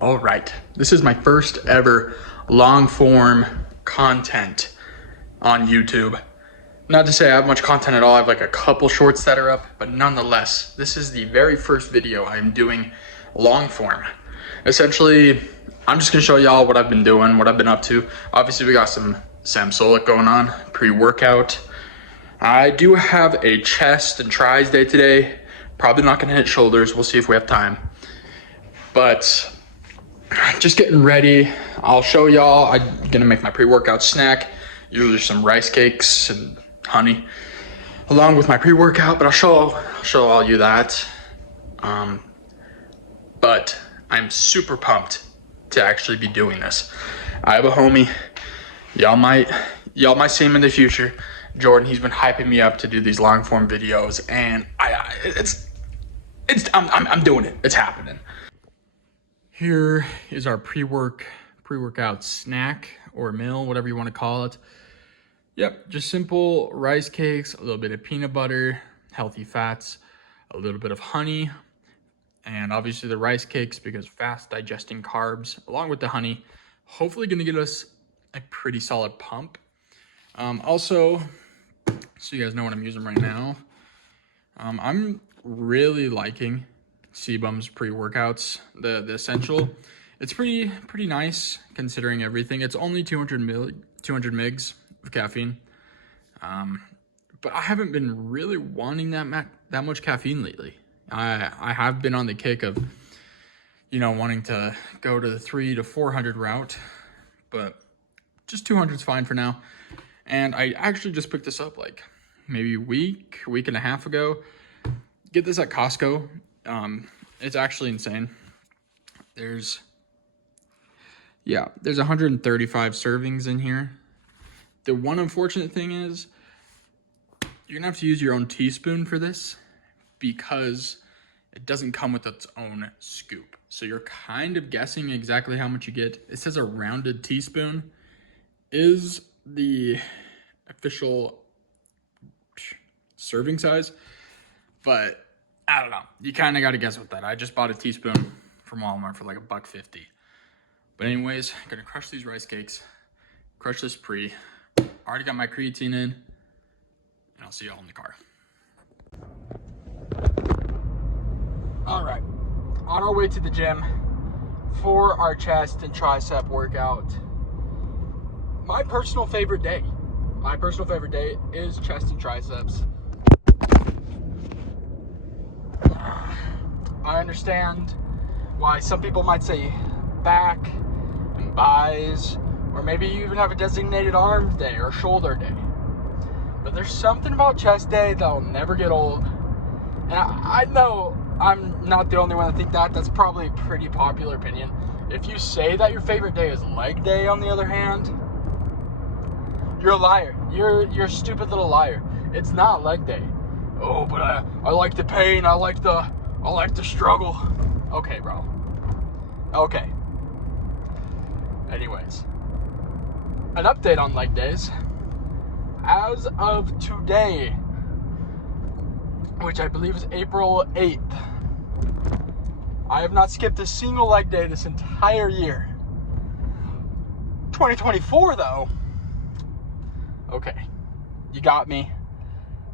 All right, this is my first ever long form content on YouTube. Not to say I have much content at all, I have like a couple shorts that are up, but nonetheless, this is the very first video I'm doing long form. Essentially, I'm just gonna show y'all what I've been doing, what I've been up to. Obviously, we got some Sam Sulek going on, pre-workout. I do have a chest and tries day today. Probably not gonna hit shoulders, we'll see if we have time. But just getting ready. I'll show y'all. I'm gonna make my pre-workout snack. Usually some rice cakes and honey along with my pre-workout, but I'll show all you that. But I'm super pumped to actually be doing this. I have a homie. Y'all might see him in the future. Jordan, he's been hyping me up to do these long form videos, and I'm doing it. It's happening. Here is our pre-workout snack or meal, whatever you want to call it. Yep, just simple rice cakes, a little bit of peanut butter, healthy fats, a little bit of honey, and obviously the rice cakes because fast digesting carbs, along with the honey, hopefully gonna get us a pretty solid pump. Also, so you guys know what I'm using right now, I'm really liking Sebum's pre-workouts, the essential. It's pretty nice considering everything. It's only 200 mgs of caffeine, but I haven't been really wanting that much caffeine lately. I have been on the kick of, wanting to go to the 300 to 400 route, but just 200 is fine for now. And I actually just picked this up like maybe a week and a half ago. Get this at Costco. It's actually insane. There's 135 servings in here. The one unfortunate thing is you're gonna have to use your own teaspoon for this because it doesn't come with its own scoop. So you're kind of guessing exactly how much you get. It says a rounded teaspoon is the official serving size, but I don't know. You kind of got to guess with that. I just bought a teaspoon from Walmart for like $1.50. But anyways, gonna crush these rice cakes, crush this pre. Already got my creatine in, and I'll see y'all in the car. All right, on our way to the gym for our chest and tricep workout. My personal favorite day is chest and triceps. I understand why some people might say back and buys, or maybe you even have a designated arms day or shoulder day. But there's something about chest day that'll never get old. And I know I'm not the only one to think that. That's probably a pretty popular opinion. If you say that your favorite day is leg day, on the other hand, you're a liar. You're a stupid little liar. It's not leg day. Oh, but I like the pain. I like the struggle. Okay, bro. Okay. Anyways, an update on leg days. As of today, which I believe is April 8th, I have not skipped a single leg day this entire year. 2024, though. Okay, you got me.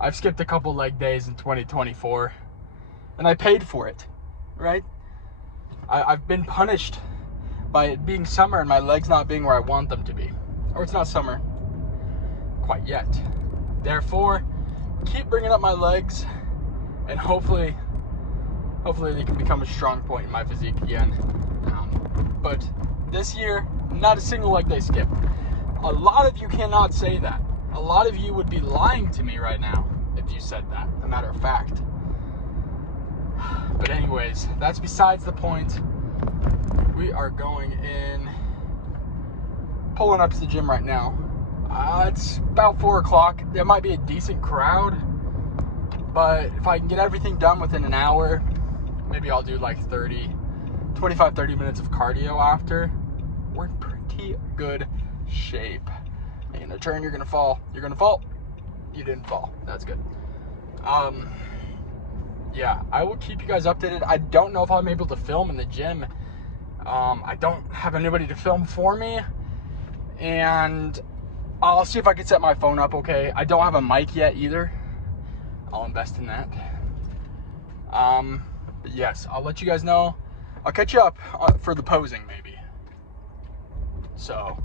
I've skipped a couple leg days in 2024, and I paid for it, right? I've been punished by it being summer and my legs not being where I want them to be. Or it's not summer quite yet. Therefore, keep bringing up my legs, and hopefully they can become a strong point in my physique again. But this year, not a single leg day skip. A lot of you cannot say that. A lot of you would be lying to me right now if you said that, a matter of fact. But anyways, that's besides the point. We are going in, pulling up to the gym right now. It's about 4 o'clock. There might be a decent crowd, but if I can get everything done within an hour, maybe I'll do like 25-30 minutes of cardio after. We're in pretty good shape. You're gonna turn, you're gonna fall. You're gonna fall. You didn't fall. That's good. Yeah, I will keep you guys updated. I don't know if I'm able to film in the gym I don't have anybody to film for me, and I'll see if I can set my phone up okay. I don't have a mic yet either. I'll invest in that. But yes, I'll let you guys know. I'll catch you up for the posing maybe. So,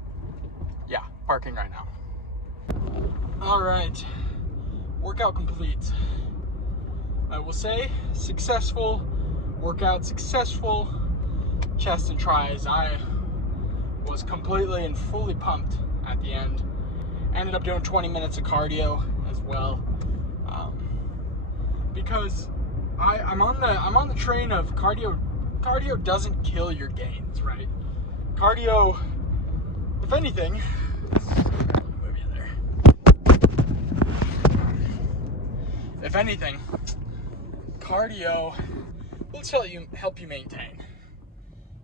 yeah, parking right now. All right, workout complete. I will say successful workout, successful chest and tries. I was completely and fully pumped at the end. Ended up doing 20 minutes of cardio as well, because I'm on the train of cardio. Cardio doesn't kill your gains, right? Cardio, if anything, move you there. If anything, cardio will help you maintain.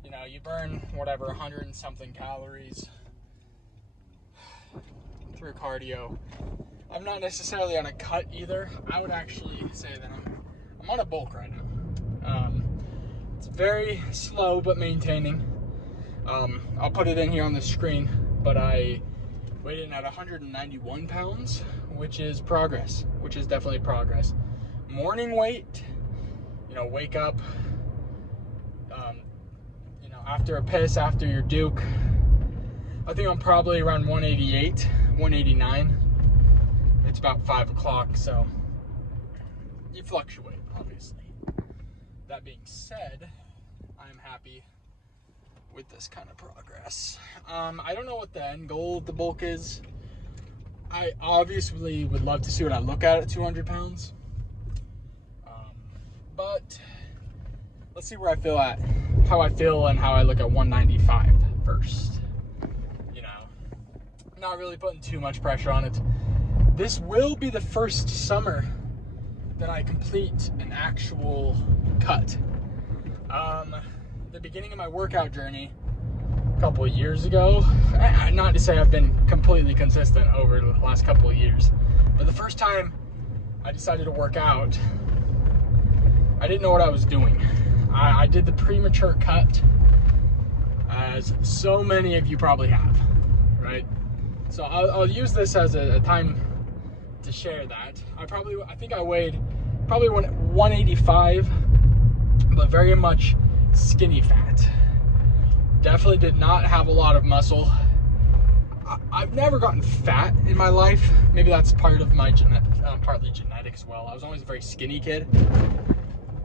You know, you burn whatever 100 and something calories through cardio. I'm not necessarily on a cut either. I would actually say that I'm on a bulk right now. It's very slow but maintaining. I'll put it in here on the screen, but I weighed in at 191 pounds, which is progress, which is definitely progress. Morning weight, you know, wake up, you know, after a piss, after your Duke, I think I'm probably around 188, 189. It's about 5 o'clock, so you fluctuate, obviously. That being said, I'm happy with this kind of progress. I don't know what the end goal of the bulk is. I obviously would love to see what I look at 200 pounds. But let's see where I feel at, how I feel and how I look at 195 first. You know, not really putting too much pressure on it. This will be the first summer that I complete an actual cut. The beginning of my workout journey a couple of years ago, not to say I've been completely consistent over the last couple of years, but the first time I decided to work out, I didn't know what I was doing. I did the premature cut, as so many of you probably have, right? So I'll use this as a time to share that. I think I weighed probably 185, but very much skinny fat. Definitely did not have a lot of muscle. I've never gotten fat in my life. Maybe that's part of my partly genetic as well. I was always a very skinny kid,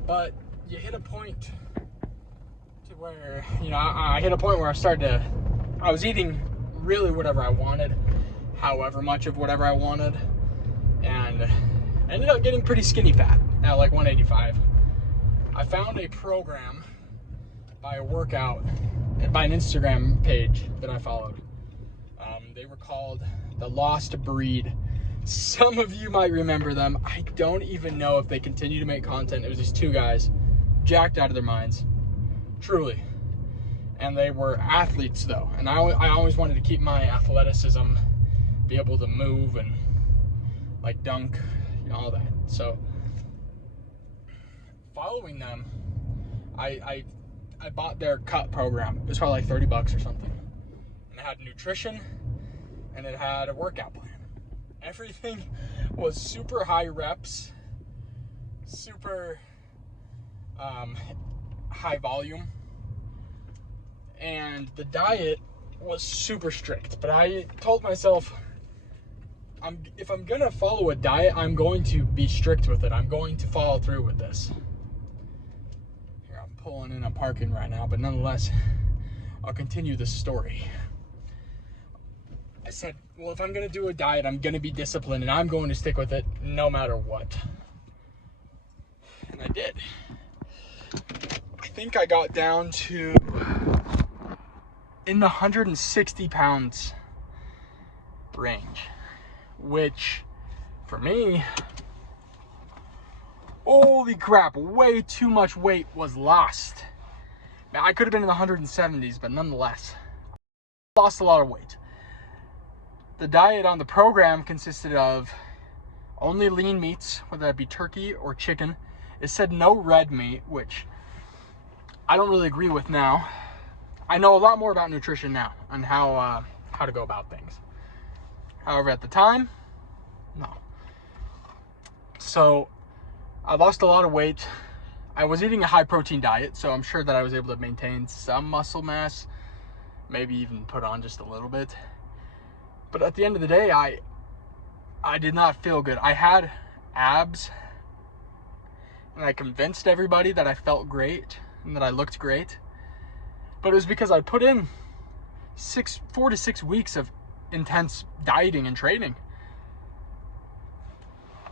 but you hit a point to where, you know, I hit a point where I was eating really whatever I wanted, however much of whatever I wanted, and ended up getting pretty skinny fat at like 185. I found a program by an Instagram page that I followed. They were called The Lost Breed. Some of you might remember them. I don't even know if they continue to make content. It was these two guys, jacked out of their minds, truly. And they were athletes though. And I always wanted to keep my athleticism, be able to move and like dunk, you know, all that. So following them, I bought their cut program. It was probably like $30 or something. And it had nutrition and it had a workout plan. Everything was super high reps, super high volume, and the diet was super strict. But I told myself, if I'm gonna follow a diet, I'm going to be strict with it. I'm going to follow through with this. Here, I'm pulling in a parking right now, but nonetheless, I'll continue this story. I said, well, if I'm gonna do a diet, I'm gonna be disciplined and I'm going to stick with it no matter what. And I did. I think I got down to in the 160 pounds range, which for me, holy crap, way too much weight was lost. Now, I could have been in the 170s, but nonetheless, lost a lot of weight. The diet on the program consisted of only lean meats, whether that be turkey or chicken. It said no red meat, which I don't really agree with now. I know a lot more about nutrition now and how to go about things. However, at the time, no. So I lost a lot of weight. I was eating a high protein diet, so I'm sure that I was able to maintain some muscle mass, maybe even put on just a little bit. But at the end of the day, I did not feel good. I had abs, and I convinced everybody that I felt great and that I looked great. But it was because I put in 4 to 6 weeks of intense dieting and training.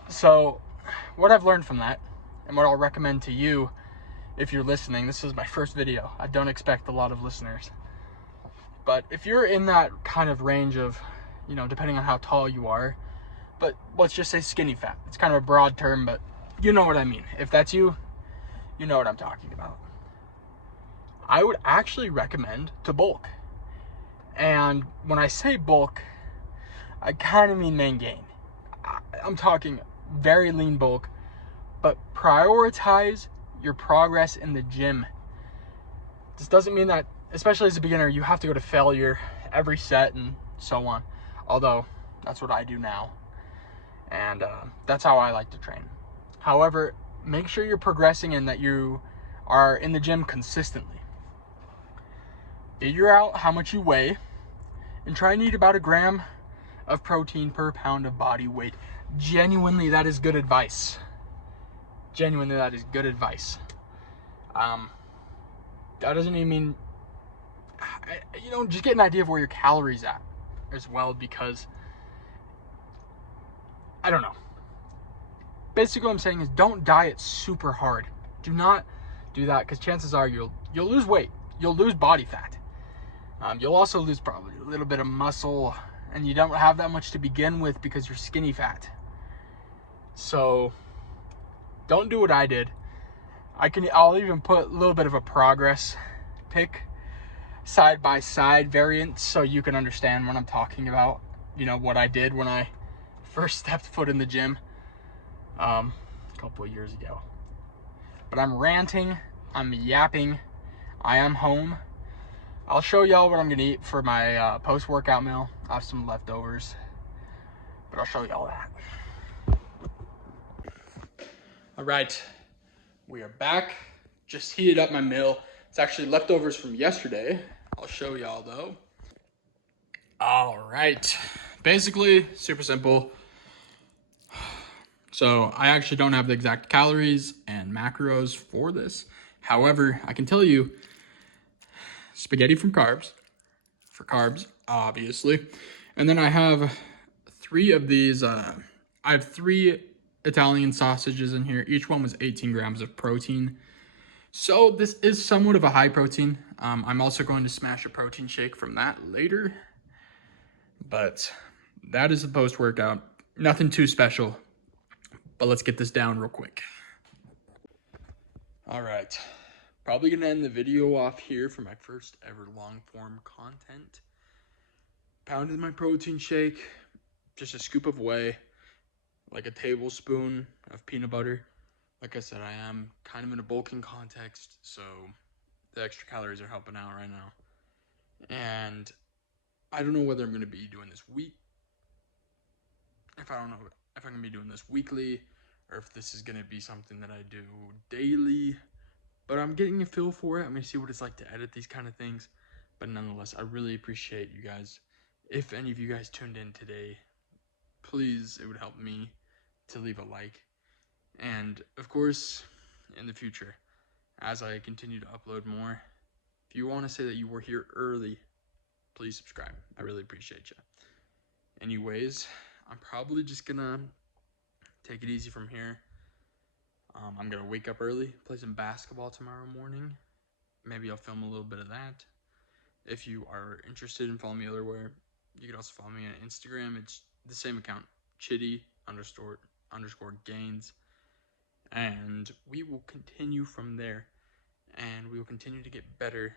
So what I've learned from that, and what I'll recommend to you if you're listening, this is my first video. I don't expect a lot of listeners. But if you're in that kind of range of, you know, depending on how tall you are, but let's just say skinny fat. It's kind of a broad term, but you know what I mean. If that's you, you know what I'm talking about. I would actually recommend to bulk. And when I say bulk, I kind of mean main gain. I'm talking very lean bulk, but prioritize your progress in the gym. This doesn't mean that, especially as a beginner, you have to go to failure every set and so on. Although that's what I do now. And that's how I like to train. However, make sure you're progressing and that you are in the gym consistently. Figure out how much you weigh and try and eat about 1 gram of protein per pound of body weight. Genuinely, that is good advice. Genuinely, that is good advice. That doesn't even mean, just get an idea of where your calories at as well, because I don't know. Basically, what I'm saying is don't diet super hard. Do not do that, because chances are you'll lose weight. You'll lose body fat. You'll also lose probably a little bit of muscle, and you don't have that much to begin with because you're skinny fat. So don't do what I did. I'll even put a little bit of a progress pic side by side variant so you can understand what I'm talking about. You know, what I did when I first stepped foot in the gym a couple of years ago. But I'm ranting, I'm yapping, I am home. I'll show y'all what I'm gonna eat for my post-workout meal. I have some leftovers, but I'll show y'all that. All right, we are back. Just heated up my meal. It's actually leftovers from yesterday. I'll show y'all though. All right, basically super simple. So I actually don't have the exact calories and macros for this. However, I can tell you spaghetti for carbs, obviously. And then I have 3 of these, I have 3 Italian sausages in here. Each one was 18 grams of protein. So this is somewhat of a high protein. I'm also going to smash a protein shake from that later. But that is the post-workout. Nothing too special. But let's get this down real quick. All right. Probably going to end the video off here for my first ever long-form content. Pounded my protein shake. Just a scoop of whey. Like a tablespoon of peanut butter. Like I said, I am kind of in a bulking context, so the extra calories are helping out right now. And I don't know whether I'm going to be doing this if I'm going to be doing this weekly, or if this is going to be something that I do daily. But I'm getting a feel for it. I'm going to see what it's like to edit these kind of things. But nonetheless, I really appreciate you guys. If any of you guys tuned in today, please, it would help me to leave a like. And of course, in the future, as I continue to upload more, if you want to say that you were here early, please subscribe. I really appreciate you. Anyways, I'm probably just gonna take it easy from here. I'm gonna wake up early, play some basketball tomorrow morning. Maybe I'll film a little bit of that. If you are interested in following me elsewhere, you can also follow me on Instagram. It's the same account, chitty_gains. And we will continue from there. And we will continue to get better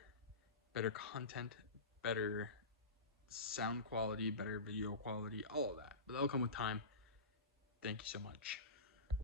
content, better sound quality, better video quality, all of that. But that'll come with time. Thank you so much.